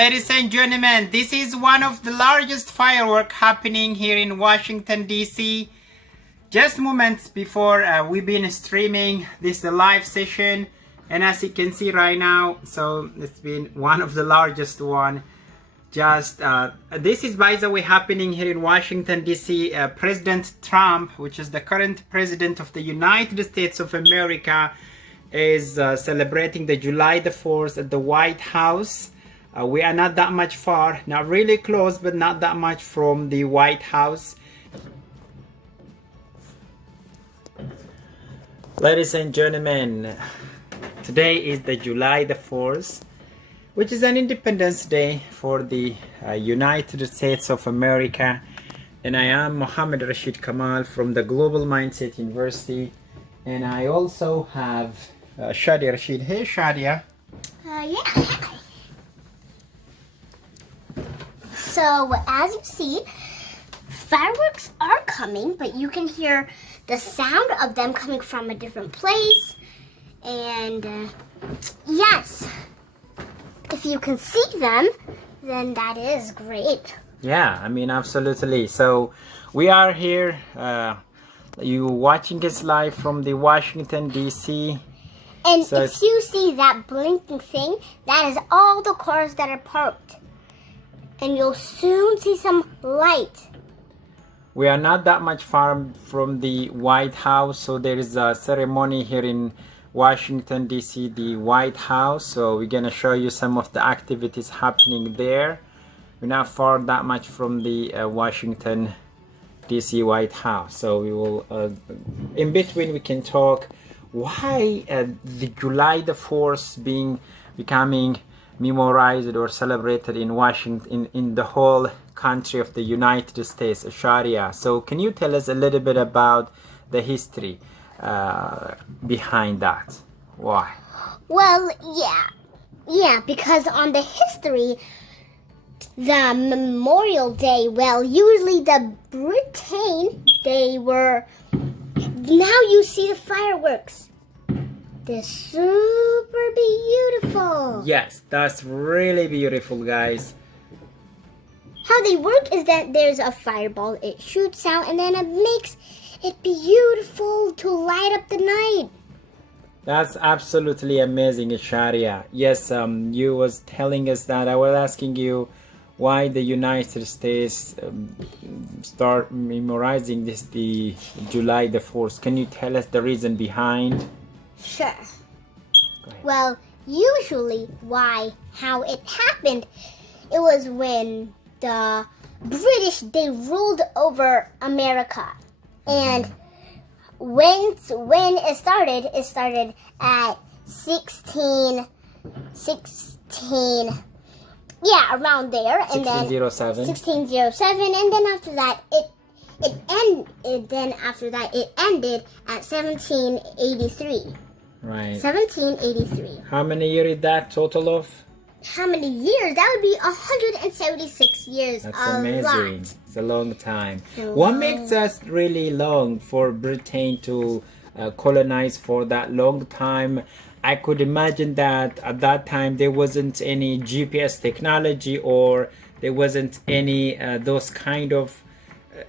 Ladies and gentlemen, this is one of the largest fireworks happening here in Washington D.C. Just moments before we've been streaming this live session, and as you can see right now, so it's been one of the largest one. This is, by the way, happening here in Washington D.C. President Trump, which is the current president of the United States of America, is celebrating the July the 4th at the White House. We are not that much far, not really close, but not that much from the White House. Ladies and gentlemen, today is the July the 4th, which is an Independence Day for the United States of America. And I am Mohammed Rashid Kamal from the Global Mindset University. And I also have Shadia Rashid. Hey, Shadia. Yeah, hi. So, as you see, fireworks are coming, but you can hear the sound of them coming from a different place. And, yes, if you can see them, then that is great. Yeah, I mean, absolutely. So, we are here. You watching us live from the Washington, D.C. And so if you see that blinking thing, that is all the cars that are parked. And you'll soon see some light. We are not that much far from the White House, so there is a ceremony here in Washington D.C., the White House. So we're gonna show you some of the activities happening there. We're not far that much from the Washington D.C. White House, so we will in between we can talk why the July the 4th becoming memorized or celebrated in Washington, in the whole country of the United States, Sharia. So can you tell us a little bit about the history behind that? Why? Well, yeah, because on the history, the Memorial Day, well, usually the Britain, now you see the fireworks. They're super beautiful. Yes, that's really beautiful, guys. How they work is that there's a fireball, it shoots out, and then it makes it beautiful to light up the night. That's absolutely amazing, Sharia. Yes, you was telling us that. I was asking you why the United States start memorizing the July the 4th. Can you tell us the reason behind? Sure. Well, usually how it happened, it was when the British, they ruled over America. And when it started at 16, around there. And 1607. 1607, and then after that, it ended at 1783. Right. 1783. How many years is that total of? How many years? That would be 176 years. That's amazing. Lot. It's a long time. What makes us really long for Britain to colonize for that long time? I could imagine that at that time there wasn't any GPS technology, or there wasn't any those kind of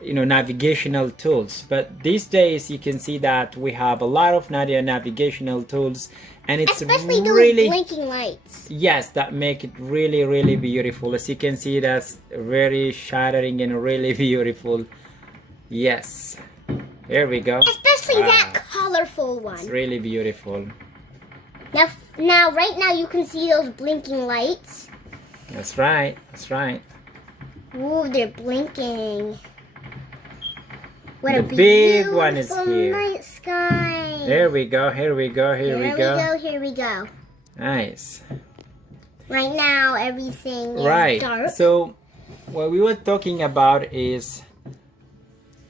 navigational tools. But these days you can see that we have a lot of navigational tools, and it's especially really those blinking lights. Yes, that make it really, really beautiful. As you can see, that's very shattering and really beautiful. Yes, here we go. Especially that colorful one. It's really beautiful. Right now you can see those blinking lights. That's right. Ooh, they're blinking. What the big one is here. Night sky. Here we go. Here we go. Nice. Right now everything is dark. So what we were talking about is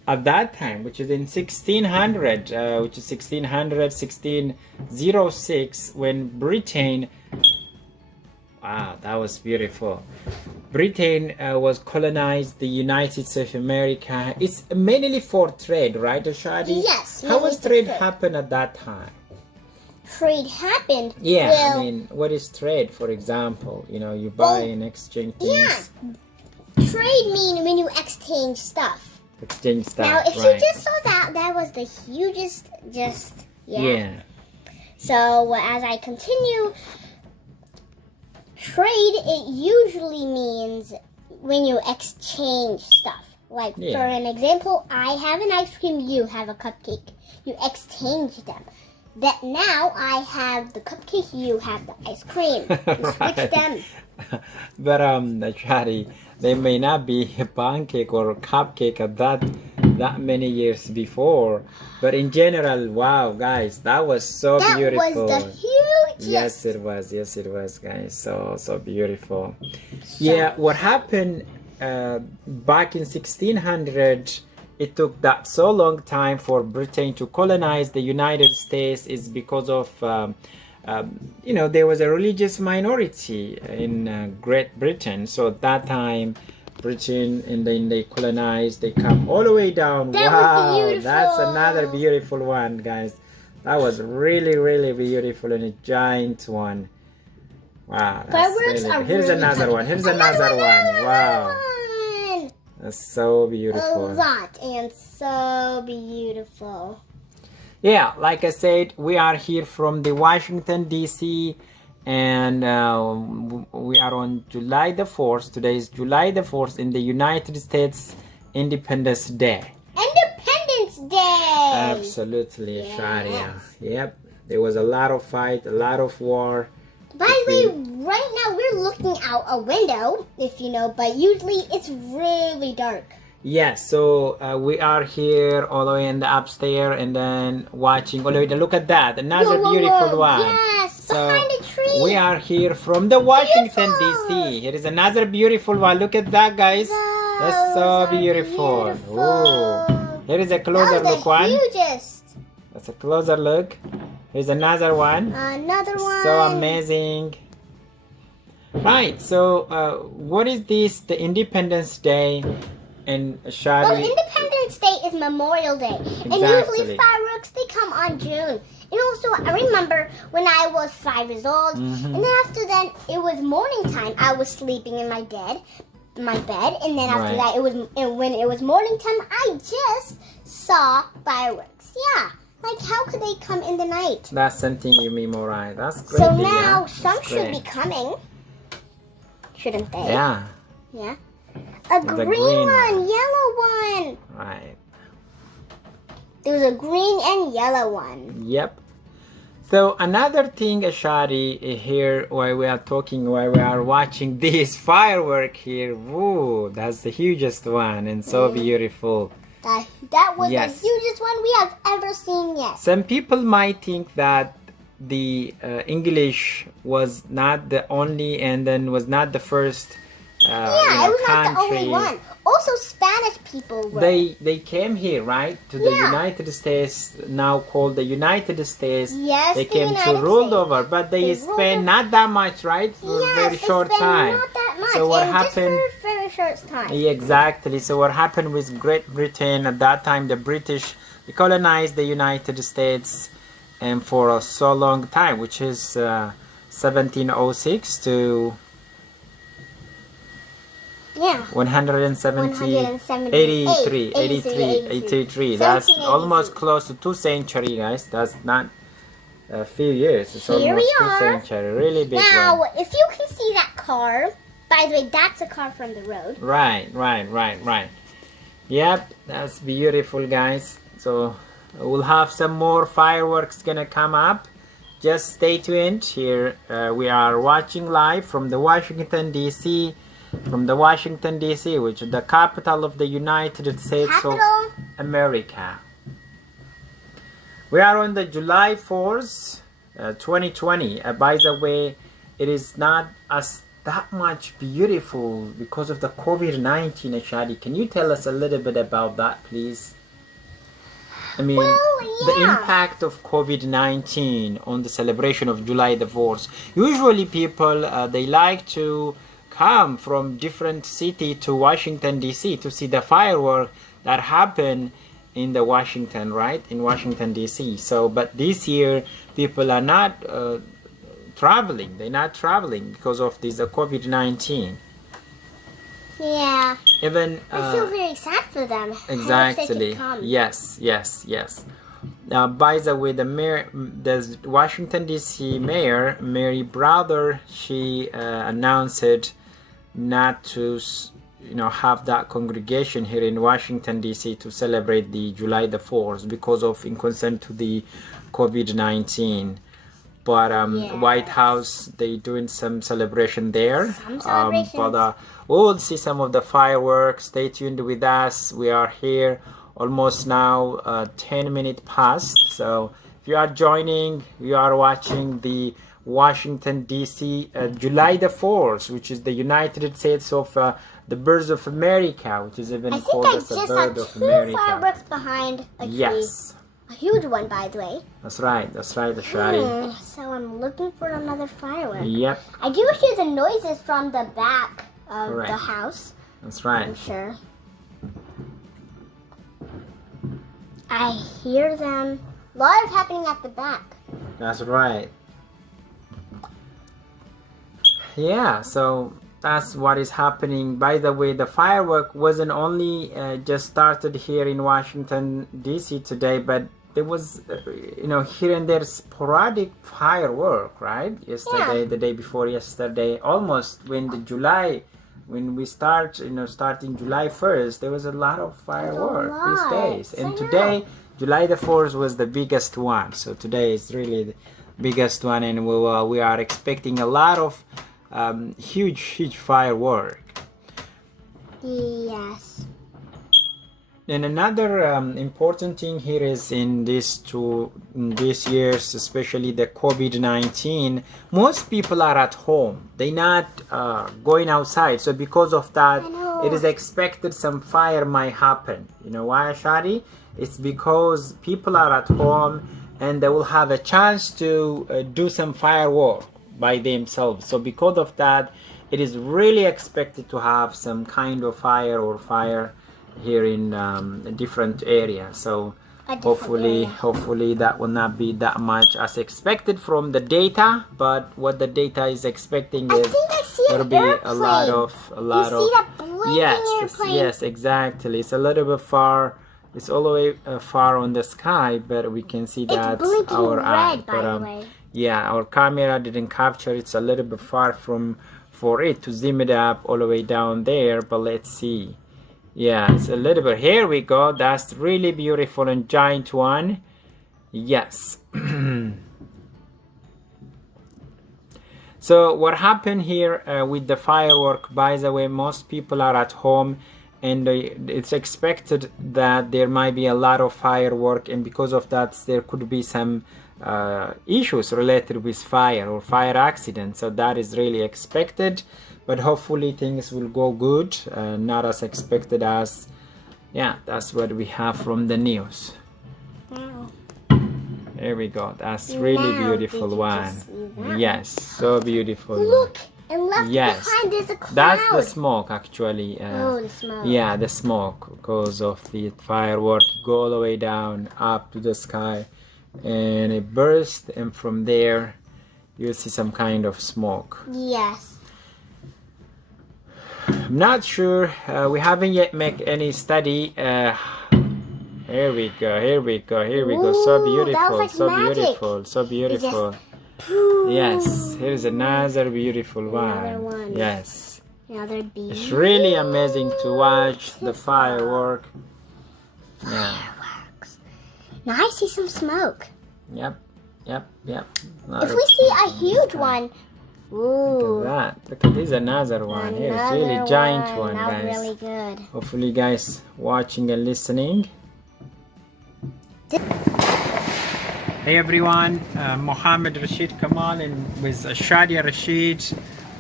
at that time, which is in 1606, when Britain, wow, that was beautiful. Britain was colonized the United States of America. It's mainly for trade, right, Ashadi? Yes. How was trade happen at that time? trade happened. Yeah, well, I mean, what is trade, for example? You know, you buy and exchange things. Yeah, trade mean when you exchange stuff. Exchange stuff. Now, if right. you just saw that, that was the hugest, Yeah. So, as I continue, trade, it usually means when you exchange stuff. Like, for an example, I have an ice cream, you have a cupcake. You exchange them. That now I have the cupcake, you have the ice cream. You switch them. But Shari, they may not be a pancake or a cupcake at that many years before, but in general, wow, guys, that was so beautiful. That was the hugest. Yes, it was, guys, so beautiful. Yeah, what happened back in 1600? It took that so long time for Britain to colonize the United States is because of you know, there was a religious minority in Great Britain. So at that time, Britain, and then they colonized, they come all the way down. That wow, was beautiful. That's another beautiful one, guys. That was really, really beautiful, and a giant one. Wow. Fireworks are Here's really another coming. one. Here's another one. Wow. That's so beautiful. A lot, and so beautiful. Yeah, like I said, we are here from the Washington D.C. and we are on July the 4th. Today is July the 4th in the United States Independence Day. Independence Day! Absolutely, yes. Sharia. Yep, there was a lot of fight, a lot of war. By the way, right now we're looking out a window, if you know, but usually it's really dark. Yes, so we are here all the way in the upstairs and then watching all the way. Look at that, another beautiful one. Yes, so behind a tree. We are here from the Washington D.C. Here is another beautiful one. Look at that, guys. That's so beautiful. Ooh. Here is a closer look one. Hugest. That's a closer look. Here's another one. Another one. So amazing. Right, so what is this? The Independence Day and Shari? Well, Independence Day is Memorial Day. Exactly. And usually fireworks, they come on June. And also, I remember when I was 5 years old, and then after that, it was morning time. I was sleeping in my bed, and then after that, when it was morning time, I just saw fireworks. Yeah. Like, how could they come in the night? That's something you memorize. That's great. So now, some should be coming. Shouldn't they? Yeah. Yeah. A green one, yellow one. Right. There was a green and yellow one. Yep. So another thing, Ashari, here while we are watching this firework here. Woo, that's the hugest one and so beautiful. That was the hugest one we have ever seen yet. Some people might think that the English was not the only and then was not the first it was country. not the only one. Also, Spanish people were. They came here, right, to the United States, now called the United States. Yes, they came to rule over, but they spent not that much, right, for a very short time. Not that much. So what and happened? Just for a very short time. Yeah, exactly. So what happened with Great Britain at that time? The British colonized the United States, and for a so long time, which is 1706 to 83. That's almost close to 2 centuries, guys. That's not a few years. It's almost 2 centuries. Really big now, one. if you can see that car, by the way, that's a car from the road. Right. Yep, that's beautiful, guys. So we'll have some more fireworks gonna come up. Just stay tuned. Here we are watching live from the Washington D.C. which is the capital of the United States of America. We are on the July 4th, 2020. By the way, it is not as that much beautiful because of the COVID-19, Ashadi. Can you tell us a little bit about that, please? I mean, the impact of COVID-19 on the celebration of July the 4th. Usually people, they like to come from different city to Washington D.C. to see the firework that happen in the Washington, right? In Washington D.C. So, but this year people are not traveling. They're not traveling because of this COVID-19. Yeah. Even I feel very sad for them. exactly. I wish they could come. Yes, yes, yes. By the way, the Washington D.C. mayor, Mary Browder, she announced not to, have that congregation here in Washington D.C. to celebrate the July the 4th because of in concern to the COVID-19. But Yes. White House, they doing some celebration there. Some celebrations. But we'll see some of the fireworks. Stay tuned with us. We are here almost now 10 minutes past. So if you are joining, you are watching the Washington D.C. July the 4th, which is the United States of the Birds of America, which is even I think called I as the just Bird saw of 2 America. fireworks behind a tree. Yes, A huge one, by the way. that's right, Ashari. So I'm looking for another firework. Yep, I do hear the noises from the back of Correct. the house. that's right. I'm sure. I hear them. A lot of happening at the back. That's right. Yeah, so that's what is happening. By the way, the firework wasn't only just started here in Washington D.C. today, but there was here and there sporadic firework, right? Yesterday, the day before yesterday, almost when we starting July 1st, there was a lot of firework these days. And today, July the 4th was the biggest one. So today is really the biggest one, and we are expecting a lot of huge firework. Yes. And another important thing here is in these years, especially the COVID-19, most people are at home. They're not going outside. So because of that, it is expected some fire might happen. You know why, Ashari? It's because people are at home and they will have a chance to do some firework by themselves. So because of that, it is really expected to have some kind of fire here in a different area. So hopefully that will not be that much as expected from the data, but what the data is expecting is there'll be a lot of yes, exactly. It's a little bit far. It's all the way far on the sky, but we can see that our eye. But yeah, our camera didn't capture. It's a little bit far for it to zoom it up all the way down there. But let's see. Yeah, it's a little bit. Here we go. That's really beautiful and giant one. Yes. So what happened here with the firework, by the way, most people are at home, and it's expected that there might be a lot of firework, and because of that there could be some issues related with fire or fire accidents. So that is really expected, but hopefully things will go good, not as expected as, yeah, that's what we have from the news. There we go. That's really beautiful one. Yes, so beautiful. Look, and left behind there's a cloud. That's the smoke, actually. The smoke. Yeah, the smoke, because of the firework go all the way down up to the sky, and it burst, and from there you'll see some kind of smoke. Yes. I'm not sure. We haven't yet made any study. Here we go. So beautiful, like so magic. beautiful, so beautiful. Yes, here's another beautiful one. Yes. Another bee. It's really amazing to watch the firework. Yeah. Fireworks. Now I see some smoke. Yep. If we see a huge one, ooh. Look at that. Look at this, another one. Here's really giant one, That's guys. really good. Hopefully, guys watching and listening. Hey everyone, Mohammed Rashid Kamal and with Shadia Rashid.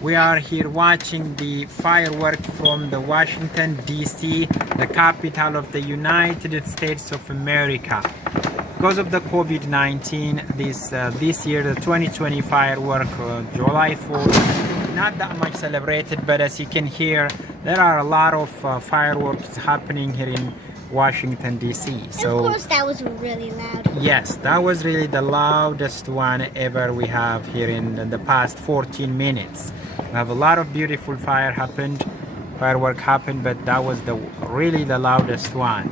We are here watching the firework from the Washington D.C., the capital of the United States of America. Because of the COVID-19, this year, the 2020 firework, July 4th, not that much celebrated, but as you can hear, there are a lot of fireworks happening here in Washington D.C. And So of course, that was really loud. yes, that was really the loudest one ever we have here in the past 14 minutes. We have a lot of beautiful firework happened, but that was really the loudest one.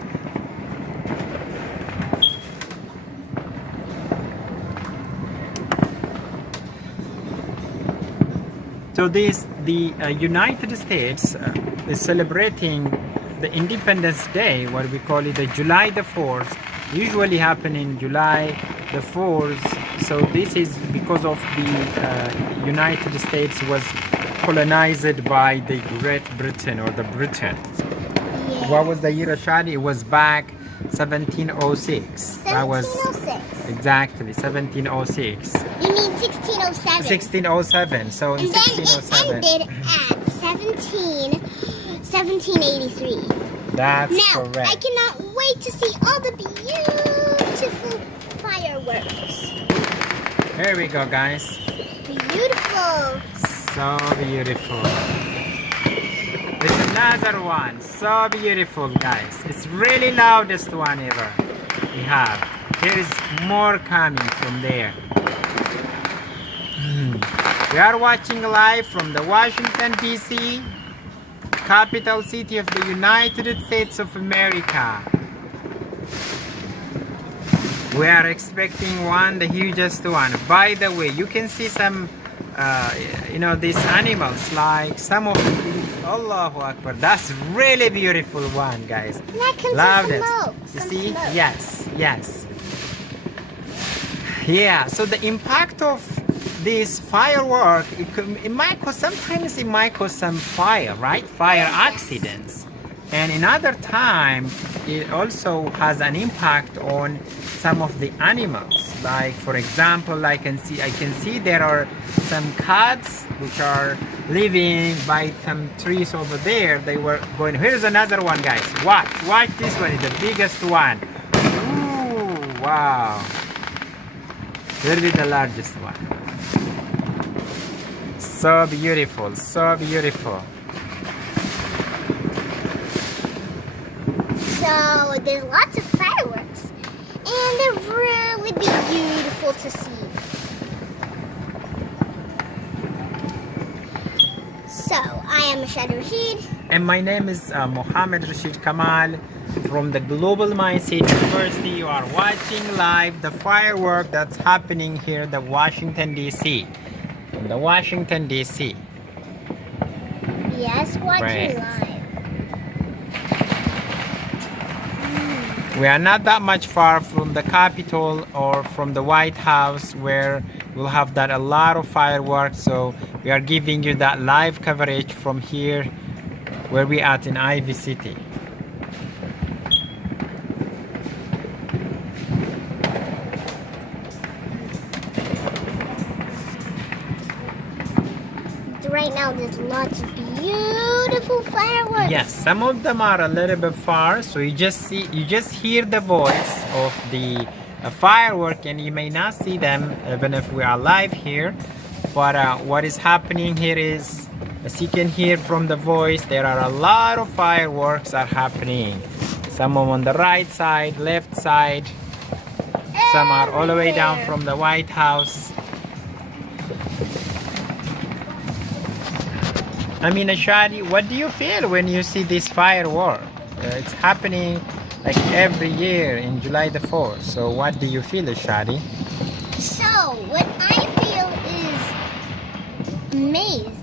So the United States is celebrating the Independence Day, what we call it the July the 4th, usually happen in July the 4th. So this is because of the United States was colonized by the Great Britain or the Britain. Yeah. What was the year, Ashadi? It was back 1706. That was 1706. exactly 1706. You mean 1607? 1607. So in And then it 1607. ended at 1783. That's Now, correct. I cannot wait to see all the beautiful fireworks. Here we go, guys. Beautiful. So beautiful. There's another one. So beautiful, guys. It's really loudest one ever we have. There is more coming from there. We are watching live from the Washington D.C, capital city of the United States of America. We are expecting the hugest one. By the way, you can see some these animals, like some of Allahu Akbar. That's really beautiful one, guys. And that comes Loudest. smoke. You Some see? smoke. Yes. Yeah, so the impact of this firework, sometimes it might cause some fire, right? Fire accidents. And another time, it also has an impact on some of the animals. Like, for example, I can see there are some cats which are living by some trees over there. They were going. Here's another one, guys. Watch this one. It's the biggest one. Ooh, wow. Will be the largest one. So beautiful, so beautiful. So there's lots of fireworks, and they're really beautiful to see. So I am Ashad Rashid. And my name is Mohammed Rashid Kamal from the Global Mindset University. You are watching live the firework that's happening here in the Washington D.C. In the Washington D.C. Yes, watching Right. live. We are not that much far from the Capitol or from the White House, where we'll have a lot of fireworks. So we are giving you that live coverage from here where we at in Ivy City. Right now, there's lots of beautiful fireworks. Yes, some of them are a little bit far, so you just hear the voice of the firework, and you may not see them even if we are live here. But what is happening here is, as you can hear from the voice, there are a lot of fireworks are happening. Some are on the right side, left side. Some are all the way down from the White House. I mean, Ashadi, what do you feel when you see this firework? It's happening like every year in July the 4th. So what do you feel, Ashadi? So, what I feel is amazed.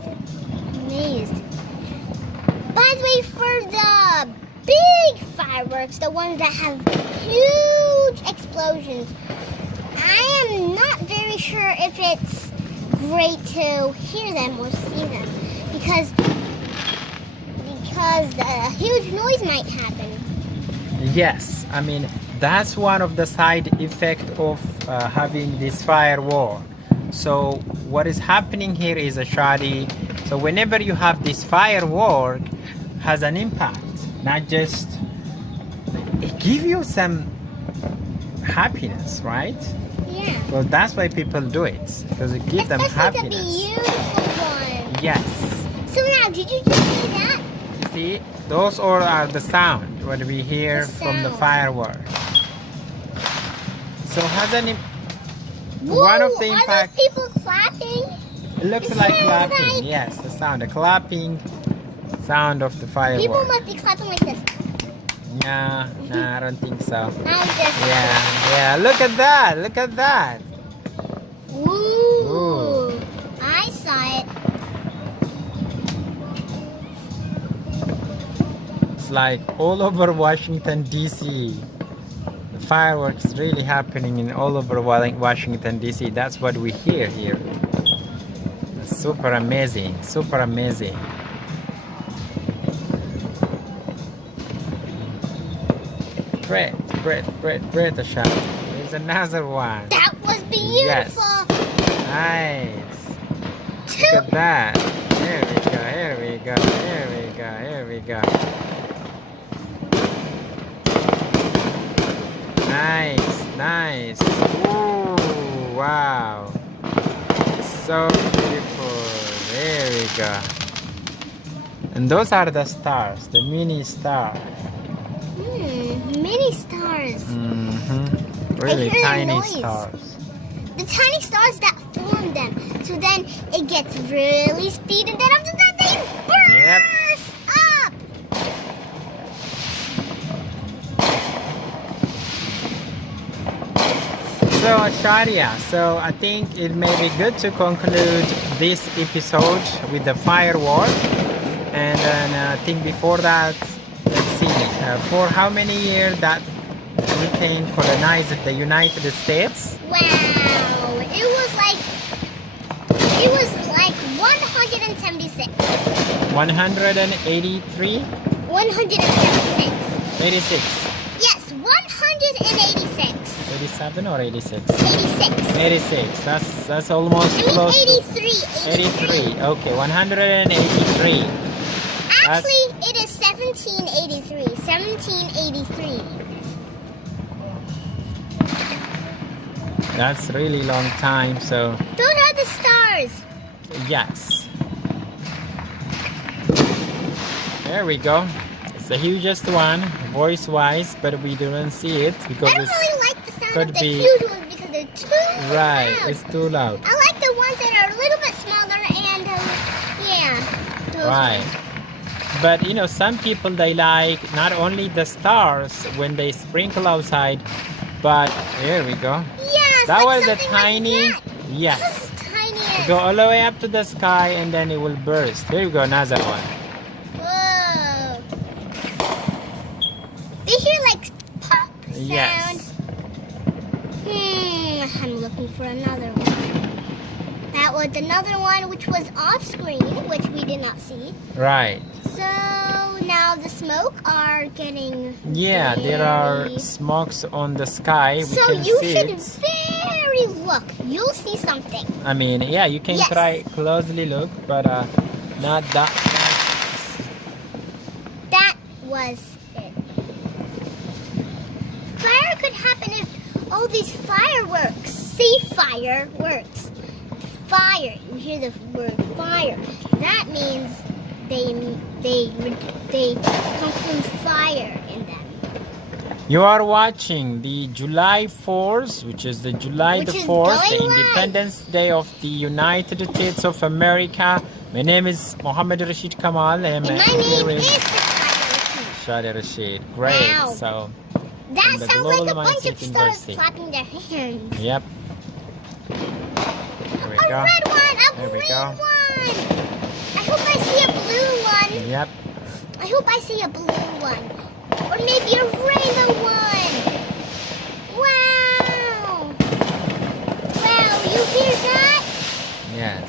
By the way, for the big fireworks, the ones that have huge explosions, I am not very sure if it's great to hear them or see them. Because a huge noise might happen. Yes, I mean, that's one of the side effects of having this firework. So what is happening here is, Ashadi, so whenever you have this firework, has an impact, not just, it gives you some happiness, right? Yeah. Because that's why people do it, because it gives them Especially happiness. the beautiful one. Yes. So now, did you just see that? See, Those all are the sound what we hear from the sound. fireworks. So has any Whoa, one of the are impact? those people clapping? It looks It like sounds clapping. like- Yes, the sound, the clapping sound of the People fireworks. must be clapping like this. Yeah, nah, I don't think so. I'm just. Yeah. Look at that. Look at that. Ooh. I saw it. It's like all over Washington D.C. The fireworks is really happening in all over Washington D.C. That's what we hear here. It's super amazing. Super amazing. Great, a shot. There's another one. That was beautiful. Yes. Nice. Two. Look at that. Here we go. Nice. Ooh, wow. So beautiful. There we go. And those are the stars, the mini stars. Mini stars. Really I hear a tiny noise. stars. The tiny stars that form them. So then it gets really speed, and then after that they burst up. So Asharia, so I think it may be good to conclude this episode with the firework. And then I think before that, let's see, for how many years that Britain colonized the United States? Wow, it was like 176. 183? 176. 86? Yes, 186. 87 or 86? 86. 86. That's almost I mean close 83. to 83. Okay, 183. Actually, it is 1783. 1783. That's really long time. So Those are the stars. yes. There we go. It's the hugest one, voice-wise, but we don't see it because I don't it's really like the sound could of the be- huge ones because they're too right. loud. It's too loud. I like the ones that are a little bit smaller and yeah. Those Right. ones. But you know, some people they like not only the stars when they sprinkle outside, but here we go. Yes, That like was a something tiny, like that. yes. This is tiniest. Go all the way up to the sky and then it will burst. Here we go, another one. Whoa. They hear like pop sound. Yes. I'm looking for another one. That was another one which was off screen, which we did not see. Right. So now the smoke are getting Yeah, there are very- smokes on the sky. We So can you see should it. very look. You'll see something. I mean, yeah, you can Yes. try closely look, but not that. That was it. Fire could happen if all these fireworks. See fireworks. Fire. You hear the word fire. That means they come from fire in them. You are watching the July 4th, which is the July Which the is 4th, the going live. Independence Day of the United States of America. My name is Mohammed Rashid Kamal, and And my here name is is Shadi Rashid. Great. Wow. So, That From the sounds like a Global bunch of Mindset stars University. clapping their hands. yep. There we A go. red one, a There we green go. one. I hope I see a blue one. Yep. I hope I see a blue one. Or maybe a rainbow one. Wow. Wow, you hear that? Yes.